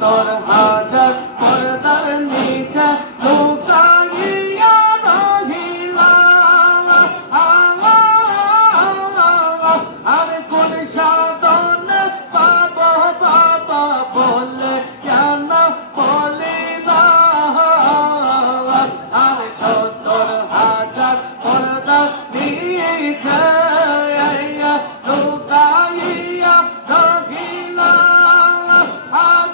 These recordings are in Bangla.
সত্তর হাজার পর্দার নিচে লুকাইয়া রহিলা আর কোন সাধনে পাবো বাবা বলে কেন বলিলা আর সত্তর হাজার পর্দার নিচে লুকাইয়া রহিলা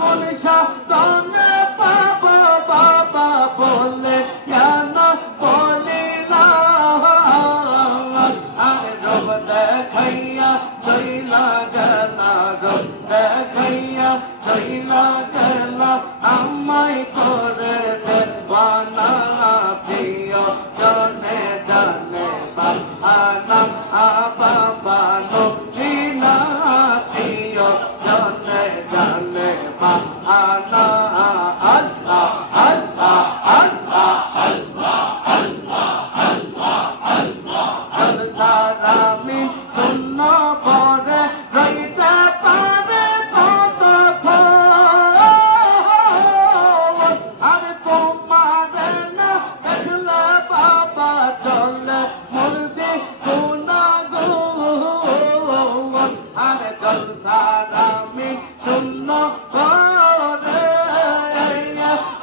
কোন সাধনে পাবো বাবা বলে কেন বলিলা আর রব দেখাইয়া লইলা গেলা রব দেখাইয়া লইলা গেলা আমায় করে দেবানা প্রিয় জনে জনে বাহানা বাবা নবীনা প্রিয় জনে জনে বাহানা আল্লাহ আল্লাহ আল্লাহ আল্লাহ আল্লাহ আল্লাহ আল্লাহ সালামি শূন্য পরে রইতে পারে কতক্ষণ আর তোমার না দেখলে বাবা চলে মুর্দি গুনাগুন আর জল সালামি শূন্য পরে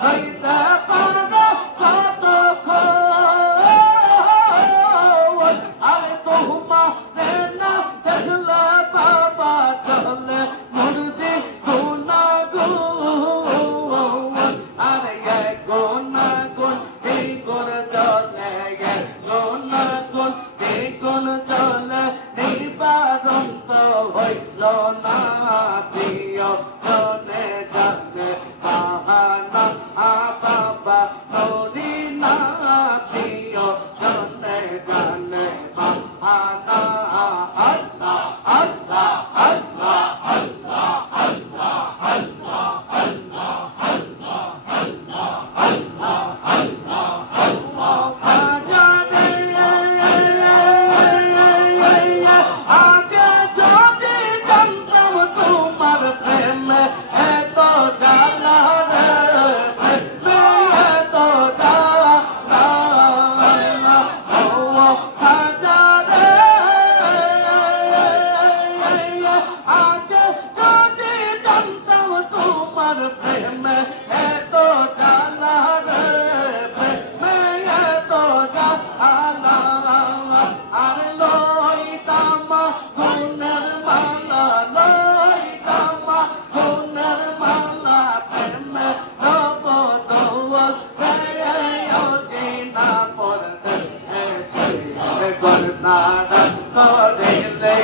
রইতে পারে কতক্ষণ আর তোমার না দেখলে বাবা চলে মুর্দি গুনাগুন আর গুনাগুন এই গুণ চলে গুনাগুন এই গুণ চলে নিবারন্ত হইল না প্রিয় জনে জনে বাহানা বাবা নরি না প্রিয় জনে জনে বাহানা আল্লাহ আল্লাহ আল্লাহ আল্লাহ আল্লাহ আল্লাহ আল্লাহ আল্লাহ আল্লাহ আল্লাহ আল্লাহ আল্লাহ আজারে আগে যদি জানতাম তোমার প্রেমে এত জ্বালা রে প্রেমে এত জ্বালা ও হাজারে আগে যদি জানতাম তোমার প্রেমে এত জ্বালা রে প্রেমে এত জ্বালা আর লইতাম গুণের মালা লইতাম গুণের মালা প্রেমে নব দৌল জিনা পড়তে গরনারা করিলে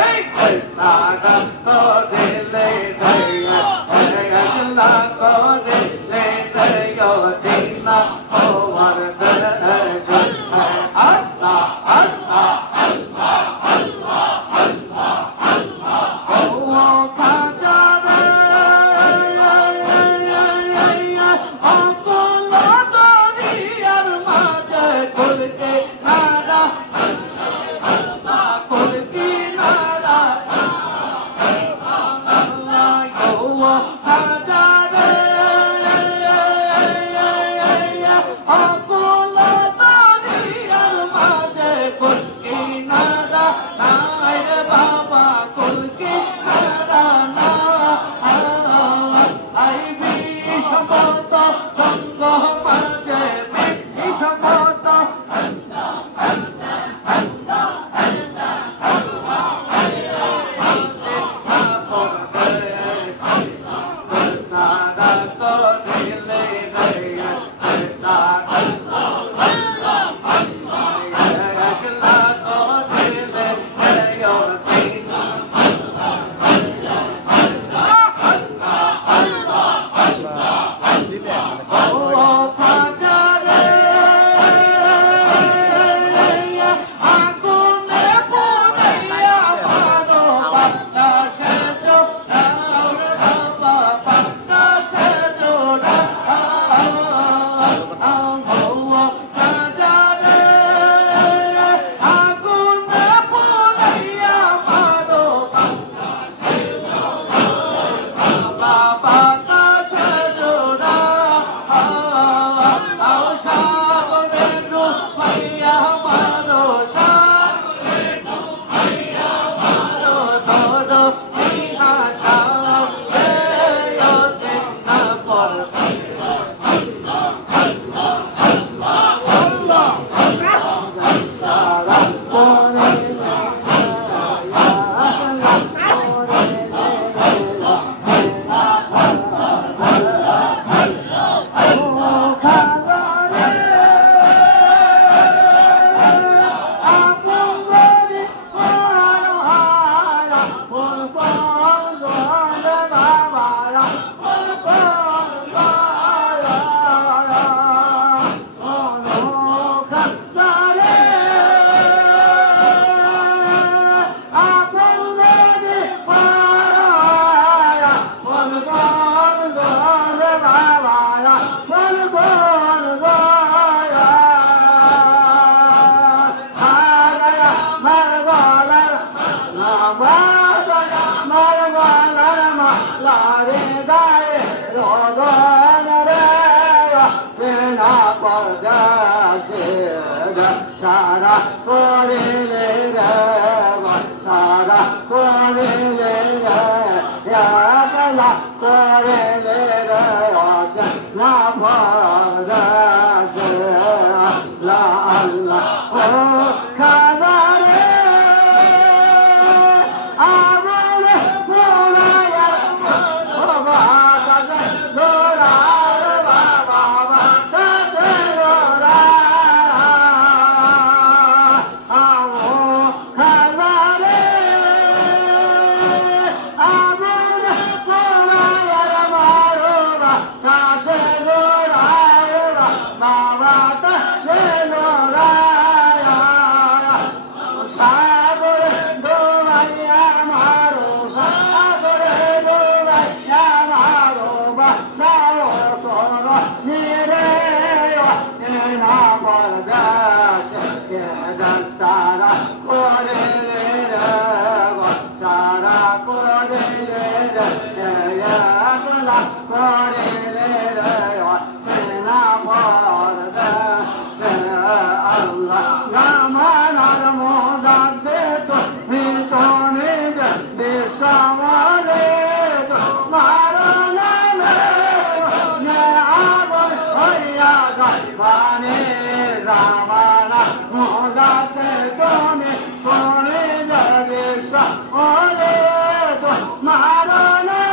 এই গরনারা করিলে গলা করিলে জিনা হওয়ার আল্লাহ আল্লাহ আল্লাহ আল্লাহ আল্লাহ আল্লাহ ও কাজারে অকল দরিয়ার মাঝে কুলকে নারা আল্লাহ কুলকি নারা আল্লাহ ও কাজারে অকল দরিয়ার মাঝে কুলকি নারা নাই রে বাবা কুলকি নারা না আই বিষমত রঙ্গ মাঝে বিষমত আল্লাহ আল্লাহ আল্লাহ আল্লাহ আল্লাহ নারা করিলে Baba পরদাসে সারা করিলে রে সারা করিলে রে একলা করিলে রে না পরদাসে আল্লাহ আল্লাহ ও খাবারে আমরে মোরায়া বাবা কাজে লোরা বাবা কাজে লোরা আমো খাবারে আমরে মোরায়া মারোবা কাজে লোরা বাবা কাজে লোরা সাগরে ডোবাইয়া মারো সাগরে ডোবাইয়া মারো বাচ্চাও তোর নিরে না বলগাছ সারা করে রে সারা করে রে একলা করে রে না বলগাছ আল্লাহ রামানার মোদাতে তো ভিতরে দেশামলে মারণে নে আবর হইয়া গাইবানে রামানা মোদাতে তোনে তোনে দেশামলে তো মারণে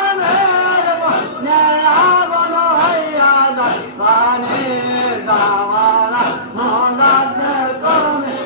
নে আবর হইয়া গাইবানে রামানা মোদাতে তোনে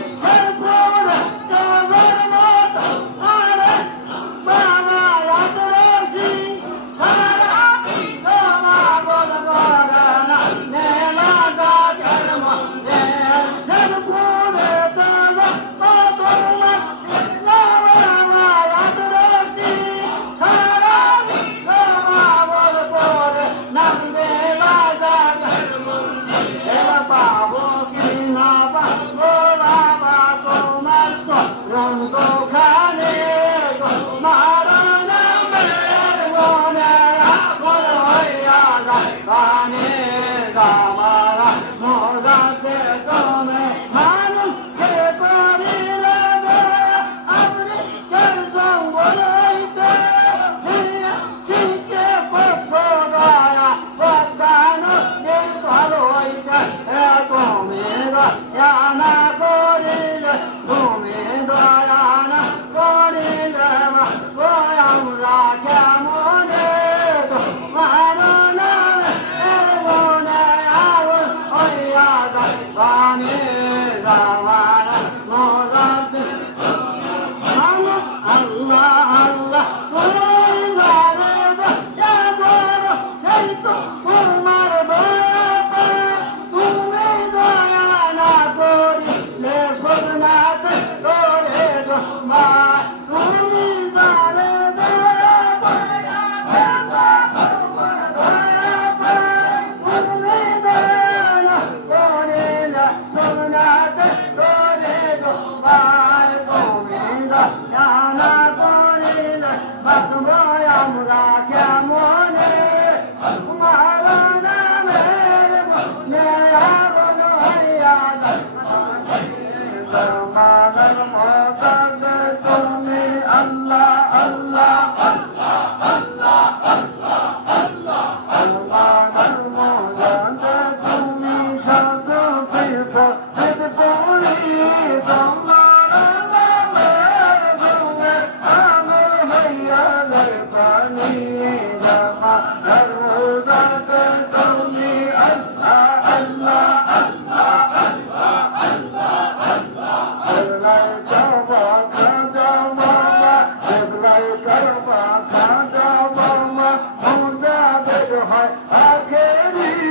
Akhiri